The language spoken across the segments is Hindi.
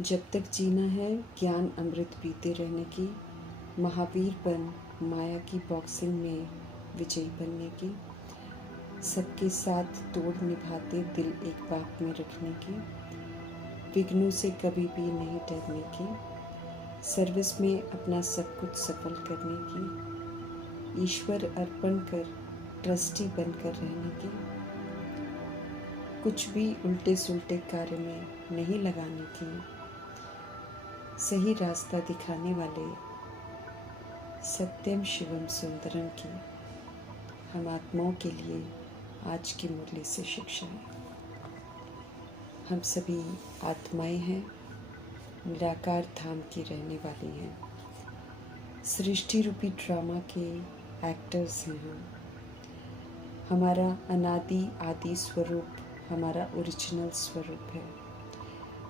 जब तक जीना है ज्ञान अमृत पीते रहने की, महावीर बन माया की बॉक्सिंग में विजयी बनने की, सबके साथ तोड़ निभाते दिल एक बात में रखने की, विघ्नों से कभी भी नहीं डरने की, सर्विस में अपना सब कुछ सफल करने की, ईश्वर अर्पण कर ट्रस्टी बनकर रहने की, कुछ भी उल्टे सुलटे कार्य में नहीं लगाने की, सही रास्ता दिखाने वाले सत्यम शिवम सुंदरम की हम आत्माओं के लिए आज की मुरली से शिक्षा है। हम सभी आत्माएं हैं, निराकार धाम की रहने वाली हैं, सृष्टि रूपी ड्रामा के एक्टर्स हैं हम। हमारा अनादि आदि स्वरूप हमारा ओरिजिनल स्वरूप है,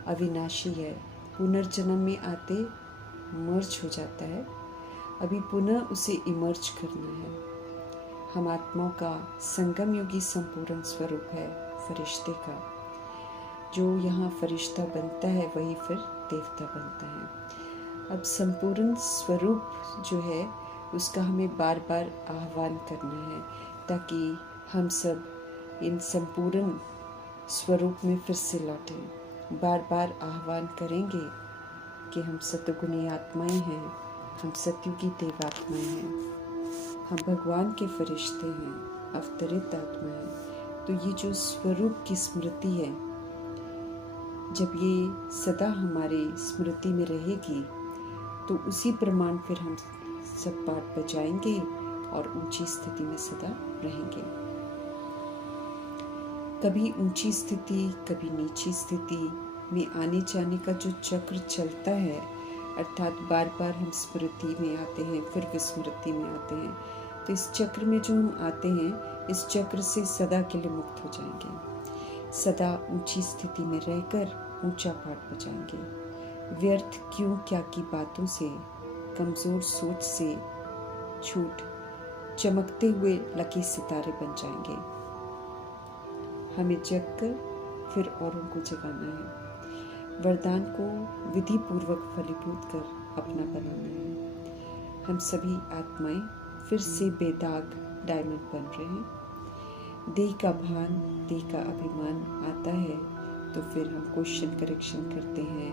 अविनाशी है, पुनर्जन्म में आते मर्ज हो जाता है, अभी पुनः उसे इमर्ज करना है। हम आत्माओं का संगम योगी संपूर्ण स्वरूप है फरिश्ते का। जो यहाँ फरिश्ता बनता है वही फिर देवता बनता है। अब संपूर्ण स्वरूप जो है उसका हमें बार बार आह्वान करना है ताकि हम सब इन संपूर्ण स्वरूप में फिर से लौटें। बार बार आह्वान करेंगे कि हम सतगुणी आत्माएं हैं, हम सतयुगी देवात्माएं हैं, हम भगवान के फरिश्ते हैं, अवतरित आत्माएं। तो ये जो स्वरूप की स्मृति है, जब ये सदा हमारी स्मृति में रहेगी तो उसी प्रमाण फिर हम सब पाठ बजाएंगे और ऊंची स्थिति में सदा रहेंगे। कभी ऊंची स्थिति कभी नीची स्थिति में आने जाने का जो चक्र चलता है, अर्थात बार बार हम स्मृति में आते हैं फिर विस्मृति में आते हैं, तो इस चक्र में जो हम आते हैं इस चक्र से सदा के लिए मुक्त हो जाएंगे। सदा ऊंची स्थिति में रहकर ऊंचा पाठ बजाएंगे। व्यर्थ क्यों क्या की बातों से, कमजोर सोच से छूट चमकते हुए लकी सितारे बन जाएंगे। हमें जग कर फिर औरों को जगाना है, वरदान को विधि पूर्वक फलीभूत कर अपना बनाना है। हम सभी आत्माएं फिर से बेदाग डायमंड बन रहे हैं। देह का भान, देह का अभिमान आता है तो फिर हम क्वेश्चन करेक्शन करते हैं,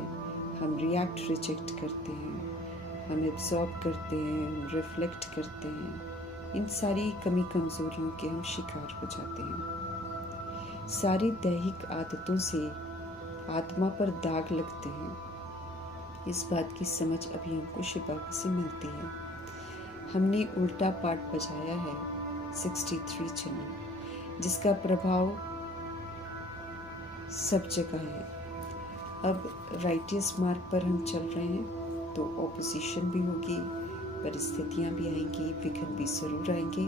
हम रिएक्ट रिजेक्ट करते हैं, हम एब्जॉर्ब करते हैं, हम रिफ्लेक्ट करते हैं। इन सारी कमी कमजोरियों के हम शिकार हो जाते हैं। सारी दैहिक आदतों से आत्मा पर दाग लगते हैं। इस बात की समझ अभी हमको शिव बाबा से मिलती है। हमने उल्टा पाठ बजाया है 63 चैनल, जिसका प्रभाव सब जगह है। अब राइटियस मार्ग पर हम चल रहे हैं तो ऑपोजिशन भी होगी, परिस्थितियां भी आएंगी, विघ्न भी जरूर आएंगे।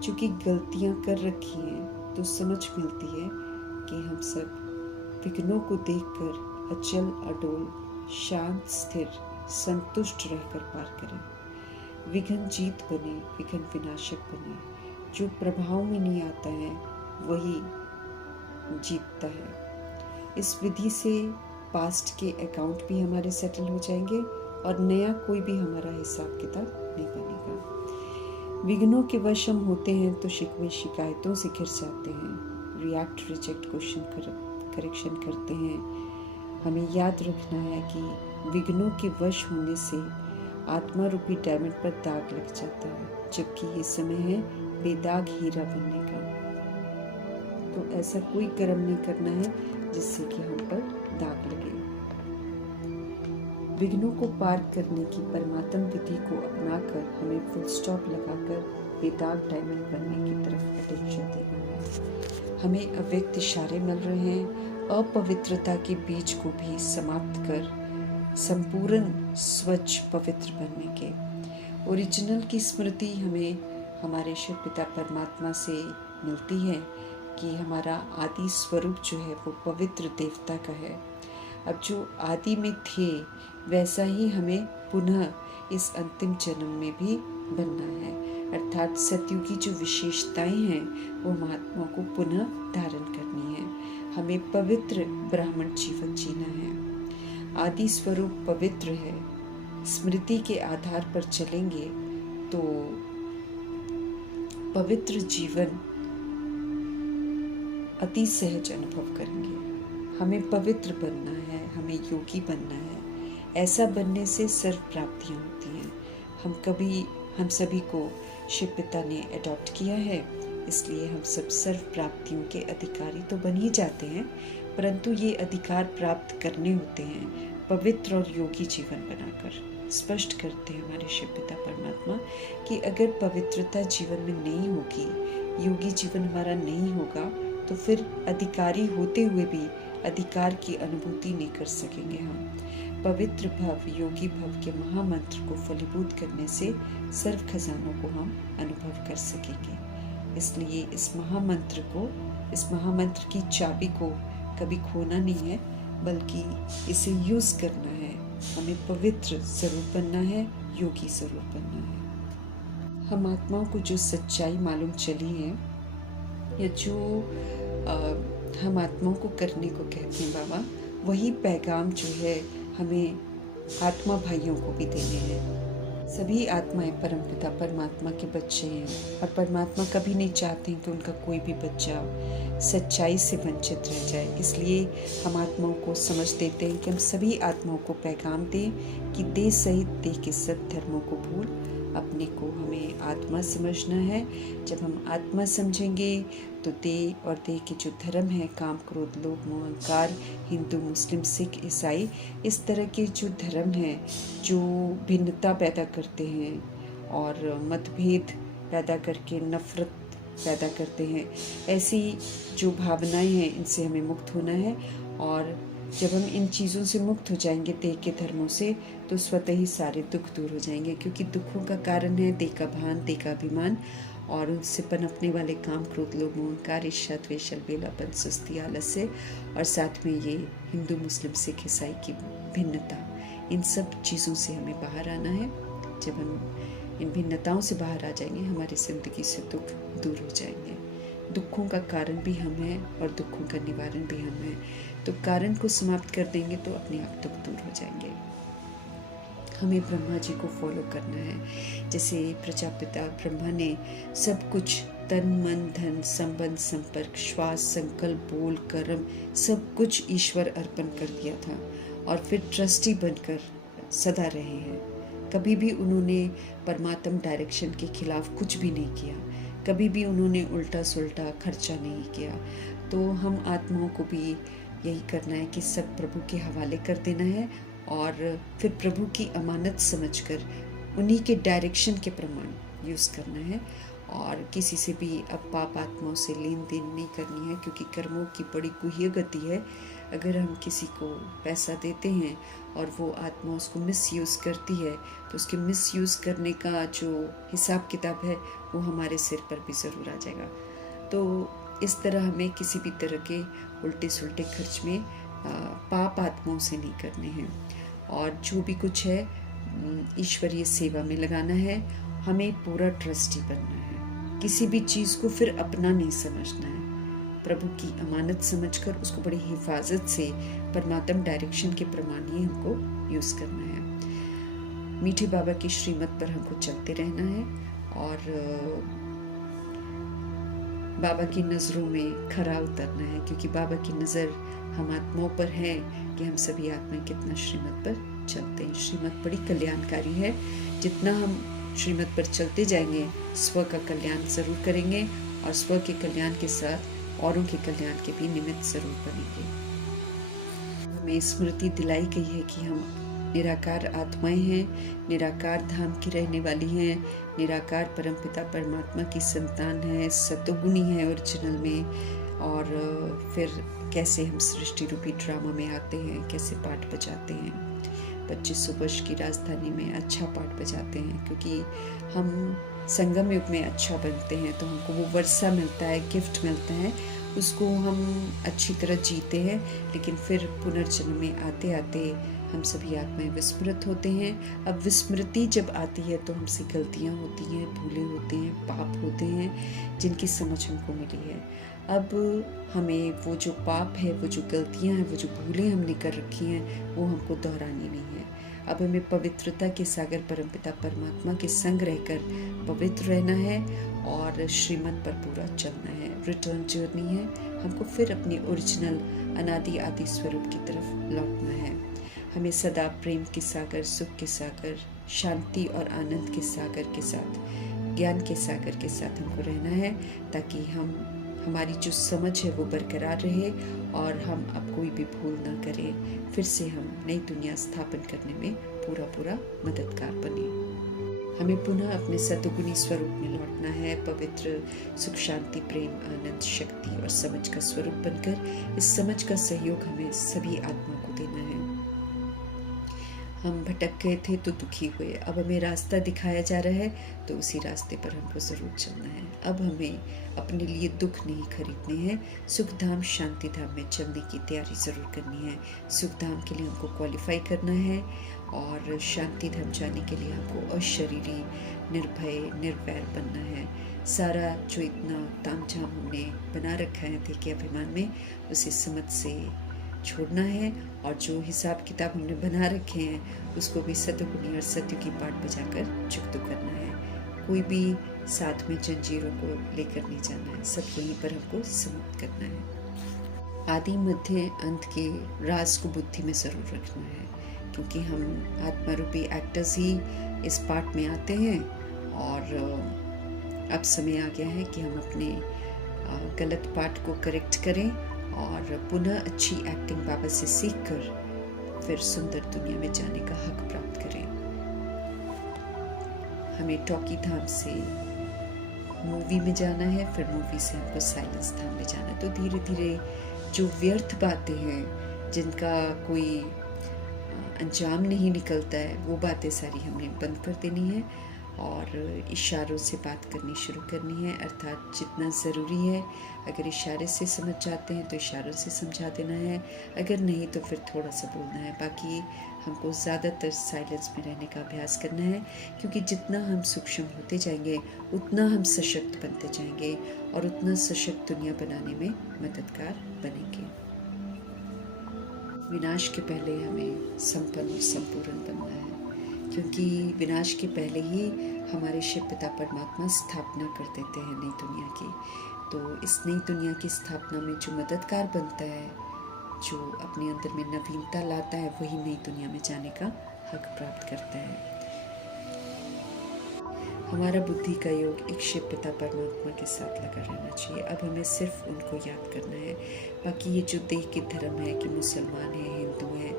चूंकि गलतियां कर रखी हैं तो समझ मिलती है कि हम सब विघ्नों को देखकर अचल अडोल शांत स्थिर संतुष्ट रहकर पार करें। विघ्न जीत बने, विघ्न विनाशक बने। जो प्रभाव में नहीं आता है वही जीतता है। इस विधि से पास्ट के अकाउंट भी हमारे सेटल हो जाएंगे और नया कोई भी हमारा हिसाब किताब नहीं बनेगा। विघ्नों के वश हम होते हैं तो शिकवे शिकायतों से घिर जाते हैं, रिएक्ट रिजेक्ट क्वेश्चन करेक्शन करते हैं। हमें याद रखना है कि विघ्नों के वश होने से आत्मा रूपी डायमंड पर दाग लग जाता है, जबकि ये समय है बेदाग हीरा बनने का। तो ऐसा कोई कर्म नहीं करना है जिससे कि हम पर दाग लगे। विघ्नों को पार करने की परमात्म विधि को अपनाकर हमें फुल स्टॉप लगाकर बेदाग डायमंड बनने की तरफ अटेंशन देना है। हमें अव्यक्त इशारे मिल रहे हैं अपवित्रता के बीज को भी समाप्त कर संपूर्ण स्वच्छ पवित्र बनने के। ओरिजिनल की स्मृति हमें हमारे शिव पिता परमात्मा से मिलती है कि हमारा आदि स्वरूप जो है वो पवित्र देवता का है। अब जो आदि में थे वैसा ही हमें पुनः इस अंतिम जन्म में भी बनना है, अर्थात सतयुगी जो विशेषताएं हैं वो महात्मा को पुनः धारण करनी है। हमें पवित्र ब्राह्मण जीवन जीना है। आदि स्वरूप पवित्र है। स्मृति के आधार पर चलेंगे तो पवित्र जीवन अति सहज अनुभव करेंगे। हमें पवित्र बनना है, हमें योगी बनना है। ऐसा बनने से सर्व प्राप्तियाँ होती हैं। हम सभी को शिव पिता ने अडॉप्ट किया है, इसलिए हम सब सर्व प्राप्तियों के अधिकारी तो बन ही जाते हैं, परंतु ये अधिकार प्राप्त करने होते हैं पवित्र और योगी जीवन बनाकर। स्पष्ट करते हैं हमारे शिव पिता परमात्मा कि अगर पवित्रता जीवन में नहीं होगी, योगी जीवन हमारा नहीं होगा, तो फिर अधिकारी होते हुए भी अधिकार की अनुभूति नहीं कर सकेंगे। हम पवित्र भव योगी भव के महामंत्र को फलीभूत करने से सर्व खजानों को हम अनुभव कर सकेंगे। इसलिए इस महामंत्र की चाबी को कभी खोना नहीं है, बल्कि इसे यूज करना है। हमें पवित्र जरूर बनना है, योगी जरूर बनना है। हम आत्माओं को जो सच्चाई मालूम चली है, या जो हम आत्माओं को करने को कहते हैं बाबा, वही पैगाम जो है हमें आत्मा भाइयों को भी देने हैं। सभी आत्माएं परमपिता परमात्मा के बच्चे हैं, और परमात्मा कभी नहीं चाहते कि उनका कोई भी बच्चा सच्चाई से वंचित रह जाए। इसलिए हम आत्माओं को समझ देते हैं कि हम सभी आत्माओं को पैगाम दें कि देह सहित देह के सब धर्मों को भूल अपने को हमें आत्मा समझना है। जब हम आत्मा समझेंगे तो देह और देह के जो धर्म हैं, काम क्रोध लोभ मोह अहंकार, हिंदू मुस्लिम सिख ईसाई, इस तरह के जो धर्म हैं जो भिन्नता पैदा करते हैं और मतभेद पैदा करके नफरत पैदा करते हैं, ऐसी जो भावनाएं हैं, इनसे हमें मुक्त होना है। और जब हम इन चीज़ों से मुक्त हो जाएंगे, देह के धर्मों से, तो स्वतः ही सारे दुख दूर हो जाएंगे। क्योंकि दुखों का कारण है देह का भान, देह का अभिमान, और उनसे पनपने वाले काम क्रोध लोभ मोह अहंकार, ईर्ष्या द्वेष बेलापन सुस्ती आलस्य, और साथ में ये हिंदू मुस्लिम सिख ईसाई की भिन्नता, इन सब चीज़ों से हमें बाहर आना है। जब हम इन भिन्नताओं से बाहर आ जाएंगे, हमारी ज़िंदगी से दुख दूर हो जाएंगे। दुखों का कारण भी हम हैं और दुखों का निवारण भी हम हैं। तो कारण को समाप्त कर देंगे तो अपने आप दुख दूर हो जाएंगे। हमें ब्रह्मा जी को फॉलो करना है। जैसे प्रजापिता ब्रह्मा ने सब कुछ तन मन धन संबंध संपर्क श्वास संकल्प बोल कर्म सब कुछ ईश्वर अर्पण कर दिया था, और फिर ट्रस्टी बनकर सदा रहे हैं। कभी भी उन्होंने परमात्म डायरेक्शन के खिलाफ कुछ भी नहीं किया, कभी भी उन्होंने उल्टा सुल्टा खर्चा नहीं किया। तो हम आत्माओं को भी यही करना है कि सब प्रभु के हवाले कर देना है, और फिर प्रभु की अमानत समझकर उन्हीं के डायरेक्शन के प्रमाण यूज़ करना है। और किसी से भी अब पाप आत्माओं से लेन देन नहीं करनी है, क्योंकि कर्मों की बड़ी गुह्य गति है। अगर हम किसी को पैसा देते हैं और वो आत्मा उसको मिसयूज़ करती है, तो उसके मिसयूज़ करने का जो हिसाब किताब है वो हमारे सिर पर भी ज़रूर आ जाएगा। तो इस तरह हमें किसी भी तरह के उल्टे सुल्टे खर्च में पाप आत्माओं से नहीं करने हैं, और जो भी कुछ है ईश्वरीय सेवा में लगाना है। हमें पूरा ट्रस्टी बनना है, किसी भी चीज़ को फिर अपना नहीं समझना है। प्रभु की अमानत समझकर उसको बड़ी हिफाजत से परमात्म डायरेक्शन के प्रमाण ही हमको यूज़ करना है। मीठे बाबा की श्रीमत पर हमको चलते रहना है, और बाबा की नज़रों में खरा उतरना है, क्योंकि बाबा की नज़र हम आत्माओं पर है कि हम सभी आत्माएं कितना श्रीमत पर चलते हैं। श्रीमत बड़ी कल्याणकारी है। जितना हम श्रीमत पर चलते जाएंगे, स्व का कल्याण ज़रूर करेंगे, और स्व के कल्याण के साथ औरों के कल्याण के भी निमित्त ज़रूर बनेंगे। हमें स्मृति दिलाई गई है कि हम निराकार आत्माएं हैं, निराकार धाम की रहने वाली हैं, निराकार परमपिता परमात्मा की संतान है, सतोगुणी है ओरिजिनल में। और फिर कैसे हम सृष्टि रूपी ड्रामा में आते हैं, कैसे पाठ बजाते हैं। 2500 वर्ष की राजधानी में अच्छा पाठ बजाते हैं, क्योंकि हम संगम युग में अच्छा बनते हैं तो हमको वो वर्षा मिलता है, गिफ्ट मिलता है, उसको हम अच्छी तरह जीते हैं। लेकिन फिर पुनर्जन्म में आते आते हम सभी आत्माएं विस्मृत होते हैं। अब विस्मृति जब आती है तो हमसे गलतियां होती हैं, भूले होते हैं, पाप होते हैं, जिनकी समझ हमको मिली है। अब हमें वो जो पाप है, वो जो गलतियां हैं, वो जो भूलें हमने कर रखी हैं, वो हमको दोहरानी नहीं है। अब हमें पवित्रता के सागर परमपिता परमात्मा के संग रहकर पवित्र रहना है और श्रीमत पर पूरा चलना है। रिटर्न जर्नी है, हमको फिर अपनी ओरिजिनल अनादि आदि स्वरूप की तरफ लौटना है। हमें सदा प्रेम के सागर, सुख के सागर, शांति और आनंद के सागर के साथ, ज्ञान के सागर के साथ हमको रहना है, ताकि हमारी जो समझ है वो बरकरार रहे और हम अब कोई भी भूल ना करें। फिर से हम नई दुनिया स्थापन करने में पूरा मददगार बने। हमें पुनः अपने सतुगुणी स्वरूप में लौटना है, पवित्र सुख, शांति, प्रेम, आनंद, शक्ति और समझ का स्वरूप बनकर। इस समझ का सहयोग हमें सभी आत्मा को देना है। हम भटक गए थे तो दुखी हुए, अब हमें रास्ता दिखाया जा रहा है तो उसी रास्ते पर हमको ज़रूर चलना है। अब हमें अपने लिए दुख नहीं खरीदने हैं, सुख धाम, शांति धाम में चलने की तैयारी ज़रूर करनी है। सुख धाम के लिए हमको क्वालिफाई करना है और शांति धाम जाने के लिए हमको अशरीरी, निर्भय, निर्वैर बनना है। सारा जो इतना तामझाम हमने बना रखा है थे कि अभिमान में, उसे समझ से छोड़ना है और जो हिसाब किताब हमने बना रखे हैं उसको भी सतुगुणी और सत्य की पाठ बजाकर चुकतो करना है। कोई भी साथ में जंजीरों को लेकर नहीं जाना है, सब यहीं पर हमको समाप्त करना है। आदि मध्य अंत के राज को बुद्धि में ज़रूर रखना है, क्योंकि हम आत्मा रूपी एक्टर्स ही इस पार्ट में आते हैं और अब समय आ गया है कि हम अपने गलत पार्ट को करेक्ट करें और पुनः अच्छी एक्टिंग बाबा से सीखकर फिर सुंदर दुनिया में जाने का हक प्राप्त करें। हमें टॉकी धाम से मूवी में जाना है, फिर मूवी से हमको साइलेंस धाम में जाना है। तो धीरे धीरे जो व्यर्थ बातें हैं, जिनका कोई अंजाम नहीं निकलता है, वो बातें सारी हमने बंद कर देनी है और इशारों से बात करनी शुरू करनी है। अर्थात जितना ज़रूरी है, अगर इशारे से समझ जाते हैं तो इशारों से समझा देना है, अगर नहीं तो फिर थोड़ा सा बोलना है। बाकी हमको ज़्यादातर साइलेंस में रहने का अभ्यास करना है, क्योंकि जितना हम सूक्ष्म होते जाएंगे उतना हम सशक्त बनते जाएंगे और उतना सशक्त दुनिया बनाने में मददगार बनेंगे। विनाश के पहले हमें संपन्न और संपूर्ण बनना है, क्योंकि विनाश के पहले ही हमारे शिव पिता परमात्मा स्थापना कर देते हैं नई दुनिया की। तो इस नई दुनिया की स्थापना में जो मददगार बनता है, जो अपने अंदर में नवीनता लाता है, वही नई दुनिया में जाने का हक प्राप्त करता है। हमारा बुद्धि का योग एक शिव पिता परमात्मा के साथ लगा रहना चाहिए। अब हमें सिर्फ उनको याद करना है। बाकी ये जो देह के धर्म है कि मुसलमान है, हिंदू है,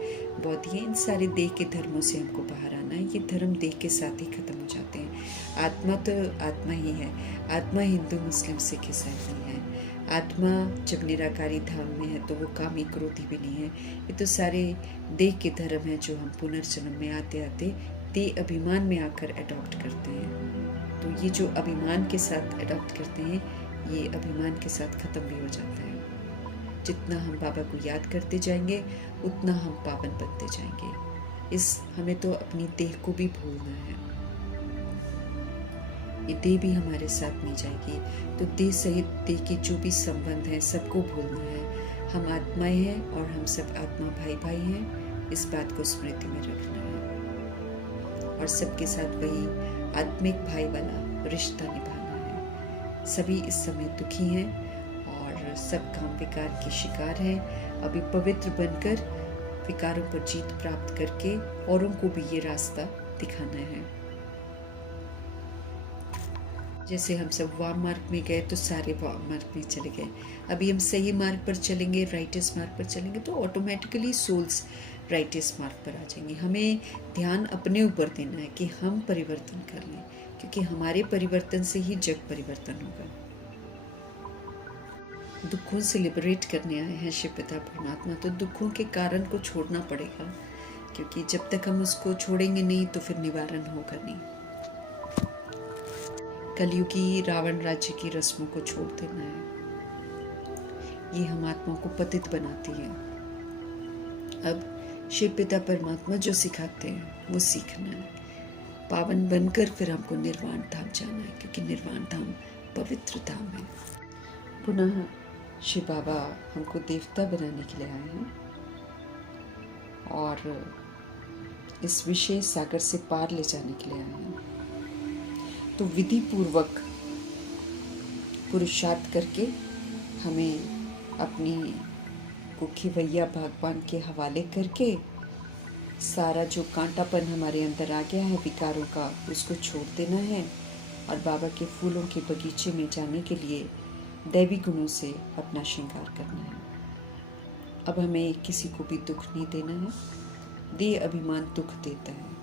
बौद्ध है, इन सारे देह के धर्मों से हमको बाहर आना है। ये धर्म देह के साथ ही खत्म हो जाते हैं। आत्मा तो आत्मा ही है। आत्मा हिंदू, मुस्लिम, सिख, ईसाई नहीं है। आत्मा जब निराकारी धाम में है तो वो कामी, क्रोधी भी नहीं है। ये तो सारे देह के धर्म है जो हम पुनर्जन्म में आते आते देह अभिमान में आकर अडॉप्ट करते हैं। तो ये जो अभिमान के साथ अडॉप्ट करते हैं, ये अभिमान के साथ ख़त्म भी हो जाता है। जितना हम बाबा को याद करते जाएंगे उतना हम पावन बनते जाएंगे। हमें तो अपनी देह को भी भूलना है। ये देह भी हमारे साथ नहीं जाएगी, तो देह सहित देह के जो भी संबंध हैं सबको भूलना है। हम आत्माएं हैं और हम सब आत्मा भाई भाई हैं, इस बात को स्मृति में रखना है और सबके साथ वही आत्मिक भाई वाला रिश्ता निभाना है। सभी इस समय दुखी हैं और सब काम विकार के शिकार हैं। अभी पवित्र बनकर विकारों पर जीत प्राप्त करके औरों को भी ये रास्ता दिखाना है। जैसे हम सब वाम मार्ग में गए तो सारे वाम मार्ग में चले गए। अभी हम सही मार्ग पर चलेंगे, राइटस मार्ग पर चलेंगे तो ऑटोमेटिकली सोल्स राइटस मार्ग पर आ जाएंगे। हमें ध्यान अपने ऊपर देना है कि हम परिवर्तन कर लें, क्योंकि हमारे परिवर्तन से ही जग परिवर्तन होगा। दुखों से लिबरेट करने आए हैं शिव पिता परमात्मा, तो दुखों के कारण को छोड़ना पड़ेगा, क्योंकि जब तक हम उसको छोड़ेंगे नहीं तो फिर निवारण होगा नहीं। कलयुगी रावण राज्य की रस्मों को छोड़ देना है। ये हम आत्मा को पतित बनाती है। अब शिव पिता परमात्मा जो सिखाते हैं वो सीखना है। पावन बनकर फिर हमको निर्वाण धाम जाना है, क्योंकि निर्वाण धाम पवित्र धाम है। पुनः शिव बाबा हमको देवता बनाने के लिए आए हैं और इस विशेष सागर से पार ले जाने के लिए आए हैं। तो विधि पूर्वक पुरुषार्थ करके हमें अपनी को खिवैया भगवान के हवाले करके सारा जो कांटापन हमारे अंदर आ गया है विकारों का, उसको छोड़ देना है और बाबा के फूलों के बगीचे में जाने के लिए दैवी गुणों से अपना श्रृंगार करना है। अब हमें किसी को भी दुख नहीं देना है। देह अभिमान दुख देता है।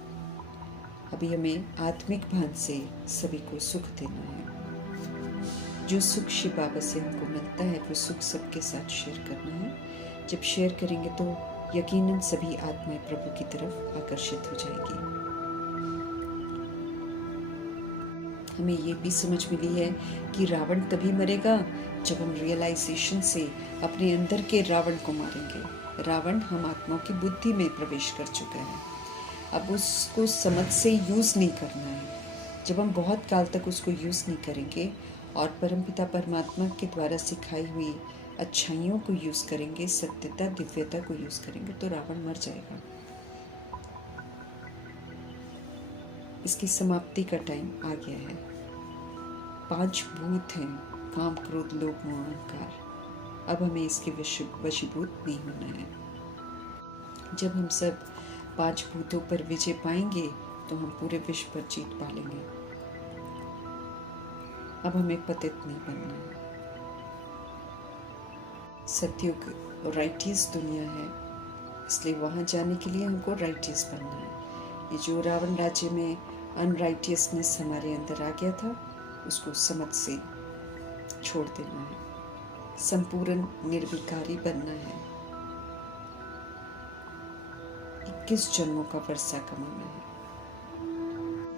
अभी हमें आत्मिक भान से सभी को सुख देना है। जो सुख शिव बाबा से हमको मिलता है वो सुख सबके साथ शेयर करना है। जब शेयर करेंगे तो यकीनन सभी आत्माएं प्रभु की तरफ आकर्षित हो जाएगी। हमें ये भी समझ मिली है कि रावण तभी मरेगा जब हम रियलाइजेशन से अपने अंदर के रावण को मारेंगे। रावण हम आत्माओं की बुद्धि में प्रवेश कर चुका है। अब उसको समझ से यूज़ नहीं करना है। जब हम बहुत काल तक उसको यूज़ नहीं करेंगे और परमपिता परमात्मा के द्वारा सिखाई हुई अच्छाइयों को यूज़ करेंगे, सत्यता दिव्यता को यूज़ करेंगे, तो रावण मर जाएगा। इसकी समाप्ति का टाइम आ गया है। 5 भूत हैं, काम क्रोध लोभ मोह अहंकार। अब हमें इसके वशीभूत नहीं होना है। जब हम सब 5 भूतों पर विजय पाएंगे तो हम पूरे विश्व पर जीत पा लेंगे। अब हमें पतित नहीं बनना है। सतयुग राइटियस दुनिया है, इसलिए वहां जाने के लिए हमको राइटियस बनना है। ये जो रावण राज्य में अनराइटियसनेस हमारे अंदर आ गया था, उसको समझ से छोड़ देना है। संपूर्ण निर्विकारी बनना है। 21 जन्मों का वर्षा कमाना है।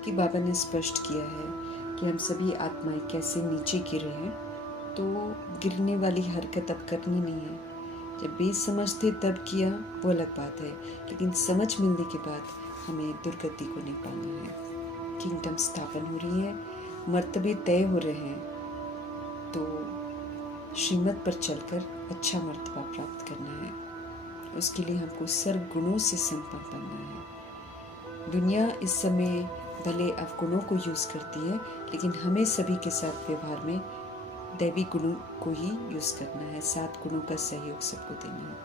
कि बाबा ने स्पष्ट किया है कि हम सभी आत्माएं कैसे नीचे गिरे हैं, तो गिरने वाली हरकत अब करनी नहीं है। जब बेसमझ थे तब किया वो अलग बात है, लेकिन समझ मिलने के बाद हमें दुर्गति को नहीं पाना है। किंगडम स्थापन हो रही है, मर्तबे तय हो रहे हैं, तो श्रीमत पर चलकर अच्छा मर्तबा प्राप्त करना है। उसके लिए हमको सर्व गुणों से संपन्न बनना है। दुनिया इस समय भले अवगुणों को यूज़ करती है, लेकिन हमें सभी के साथ व्यवहार में दैवी गुणों को ही यूज़ करना है। 7 गुणों का सहयोग सबको देना है।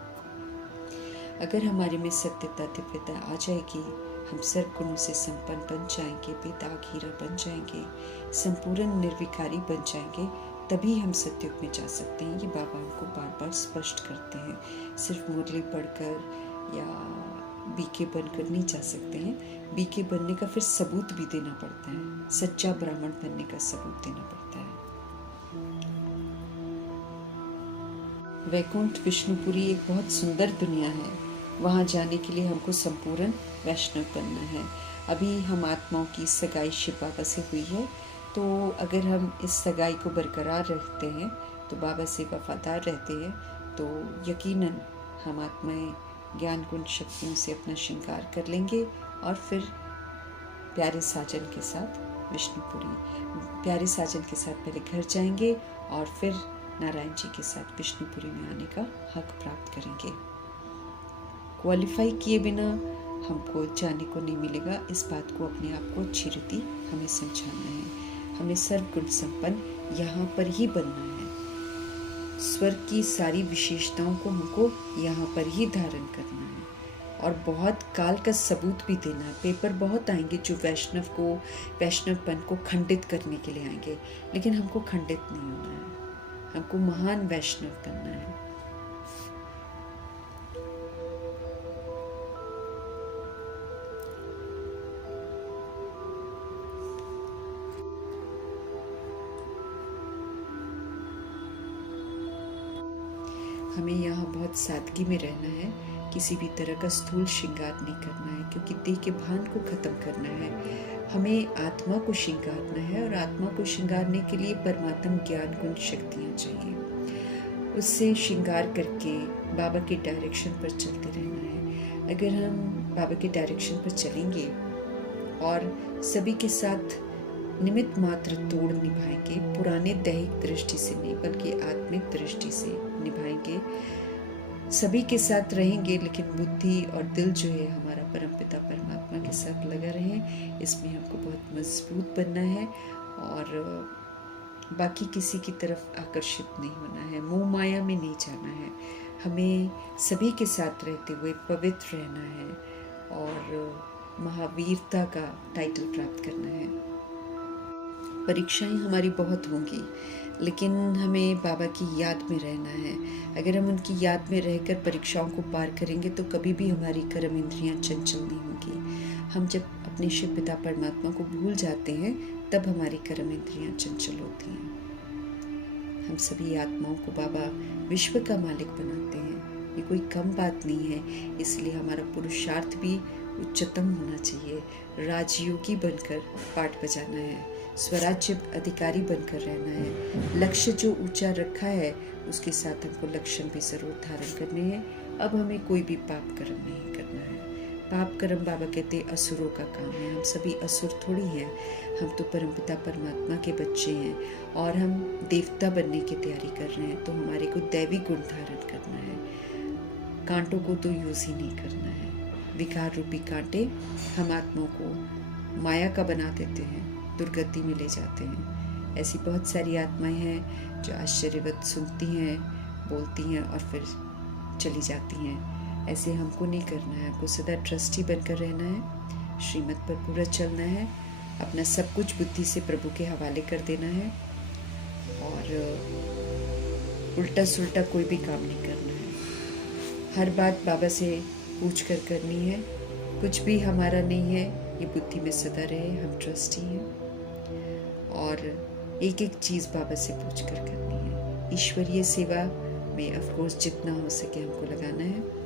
अगर हमारे में सत्यता दिव्यता आ जाएगी, हम सर्व गुणों से संपन्न बन जाएंगे, बेदाग हीरा बन जाएंगे, संपूर्ण निर्विकारी बन जाएंगे, तभी हम सतयुग में जा सकते हैं। ये बाबा हमको बार बार स्पष्ट करते हैं। सिर्फ मुरली पढ़कर या बीके बनकर नहीं जा सकते हैं। बीके बनने का फिर सबूत भी देना पड़ता है। सच्चा ब्राह्मण बनने का सबूत देना पड़ता है। वैकुंठ विष्णुपुरी एक बहुत सुंदर दुनिया है। वहाँ जाने के लिए हमको संपूर्ण वैष्णव बनना है। अभी हम आत्माओं की सगाई शिव बाबा से हुई है, तो अगर हम इस सगाई को बरकरार रखते हैं, तो बाबा से वफादार रहते हैं, तो यकीनन हम आत्माएं ज्ञान गुण शक्तियों से अपना श्रृंगार कर लेंगे और फिर प्यारे साजन के साथ विष्णुपुरी, प्यारे साजन के साथ पहले घर जाएंगे और फिर नारायण जी के साथ विष्णुपुरी में आने का हक प्राप्त करेंगे। क्वालिफाई किए बिना हमको जाने को नहीं मिलेगा। इस बात को अपने आप को अच्छी रीति हमें समझाना है। हमें सर्वगुण संपन्न यहाँ पर ही बनना है। स्वर्ग की सारी विशेषताओं को हमको यहाँ पर ही धारण करना है और बहुत काल का सबूत भी देना है। पेपर बहुत आएंगे जो वैष्णवपन को खंडित करने के लिए आएंगे, लेकिन हमको खंडित नहीं होना है। हमको महान वैष्णव बनना है। हमें यहाँ बहुत सादगी में रहना है। किसी भी तरह का स्थूल श्रृंगार नहीं करना है, क्योंकि देह के भान को खत्म करना है। हमें आत्मा को श्रृंगारना है और आत्मा को श्रृंगारने के लिए परमात्म ज्ञान गुण शक्तियाँ चाहिए। उससे श्रृंगार करके बाबा के डायरेक्शन पर चलते रहना है। अगर हम बाबा के डायरेक्शन पर चलेंगे और सभी के साथ निमित्त मात्र तोड़ निभाएंगे, पुराने दैहिक दृष्टि से नहीं बल्कि आत्मिक दृष्टि से निभाएंगे। सभी के साथ रहेंगे, लेकिन बुद्धि और दिल जो है हमारा परमपिता परमात्मा के साथ लगा रहे। इसमें हमको बहुत मजबूत बनना है और बाकी किसी की तरफ आकर्षित नहीं होना है, मोह माया में नहीं जाना है। हमें सभी के साथ रहते हुए पवित्र रहना है और महावीरता का टाइटल प्राप्त करना है। परीक्षाएं हमारी बहुत होंगी, लेकिन हमें बाबा की याद में रहना है। अगर हम उनकी याद में रहकर परीक्षाओं को पार करेंगे तो कभी भी हमारी कर्म इंद्रियां चंचल नहीं होंगी। हम जब अपने शिव पिता परमात्मा को भूल जाते हैं तब हमारी कर्म इंद्रियां चंचल होती हैं। हम सभी आत्माओं को बाबा विश्व का मालिक बनाते हैं, ये कोई कम बात नहीं है। इसलिए हमारा पुरुषार्थ भी उच्चतम होना चाहिए। राजयोगी बनकर पाठ बजाना है, स्वराज्य अधिकारी बनकर रहना है। लक्ष्य जो ऊंचा रखा है उसके साथ हमको लक्षण भी जरूर धारण करने हैं। अब हमें कोई भी पाप कर्म नहीं करना है। पाप कर्म बाबा कहते हैं असुरों का काम है। हम सभी असुर थोड़ी हैं, हम तो परमपिता परमात्मा के बच्चे हैं और हम देवता बनने की तैयारी कर रहे हैं। तो हमारे को दैवी गुण धारण करना है, कांटों को तो यूज ही नहीं करना है। विकार रूपी कांटे हम आत्माओं को माया का बना देते हैं, दुर्गति में ले जाते हैं। ऐसी बहुत सारी आत्माएं हैं जो आश्चर्यवत सुनती हैं, बोलती हैं और फिर चली जाती हैं। ऐसे हमको नहीं करना है। हमको सदा ट्रस्टी बनकर रहना है, श्रीमत पर पूरा चलना है, अपना सब कुछ बुद्धि से प्रभु के हवाले कर देना है और उल्टा सुल्टा कोई भी काम नहीं करना है। हर बात बाबा से पूछ कर करनी है। कुछ भी हमारा नहीं है, ये बुद्धि में सदा रहे, हम ट्रस्टी हैं और एक एक चीज़ बाबा से पूछ कर करनी है। ईश्वरीय सेवा में ऑफकोर्स जितना हो सके हमको लगाना है।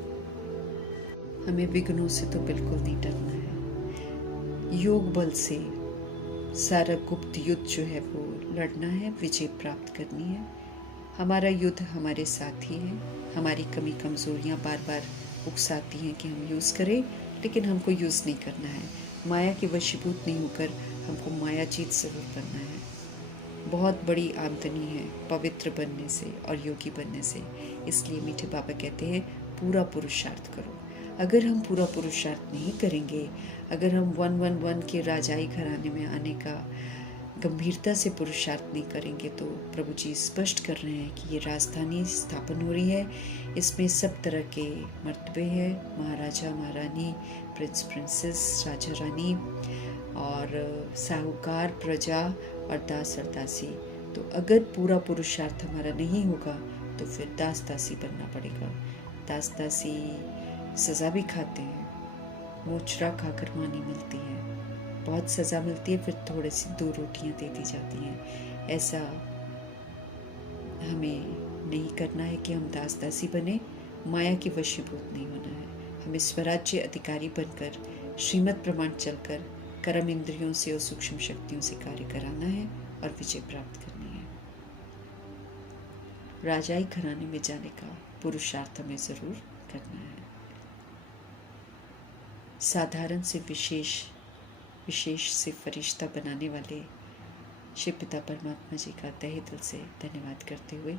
हमें विघ्नों से तो बिल्कुल नहीं डरना है। योग बल से सारा गुप्त युद्ध जो है वो लड़ना है, विजय प्राप्त करनी है। हमारा युद्ध हमारे साथ ही है। हमारी कमी कमजोरियां बार बार उकसाती हैं कि हम यूज़ करें, लेकिन हमको यूज़ नहीं करना है। माया के वशीभूत नहीं होकर हमको माया जीत जरूर बनना है। बहुत बड़ी आमदनी है पवित्र बनने से और योगी बनने से। इसलिए मीठे बाबा कहते हैं पूरा पुरुषार्थ करो। अगर हम पूरा पुरुषार्थ नहीं करेंगे, अगर हम 111 के राजाई घराने में आने का गंभीरता से पुरुषार्थ नहीं करेंगे, तो प्रभु जी स्पष्ट कर रहे हैं कि ये राजधानी स्थापन हो रही है, इसमें सब तरह के मर्तबे हैं, महाराजा महारानी, प्रिंस प्रिंसेस, राजा रानी और साहूकार, प्रजा और दास और दासी। तो अगर पूरा पुरुषार्थ हमारा नहीं होगा तो फिर दास दासी बनना पड़ेगा। दास दासी सज़ा भी खाते हैं, मोचरा खाकर मानी मिलती है, बहुत सज़ा मिलती है, फिर थोड़ी सी 2 रोटियां दे दी जाती हैं। ऐसा हमें नहीं करना है कि हम दास दासी बने, माया की वशीभूत नहीं होना है। हमें स्वराज्य अधिकारी बनकर श्रीमत प्रमाण चलकर कर्म इंद्रियों से और सूक्ष्म शक्तियों से कार्य कराना है और विजय प्राप्त करनी है। राजाई घराने में जाने का पुरुषार्थ हमें जरूर करना है। साधारण से विशेष, विशेष से फरिश्ता बनाने वाले शिव पिता परमात्मा जी का तहे दिल से धन्यवाद करते हुए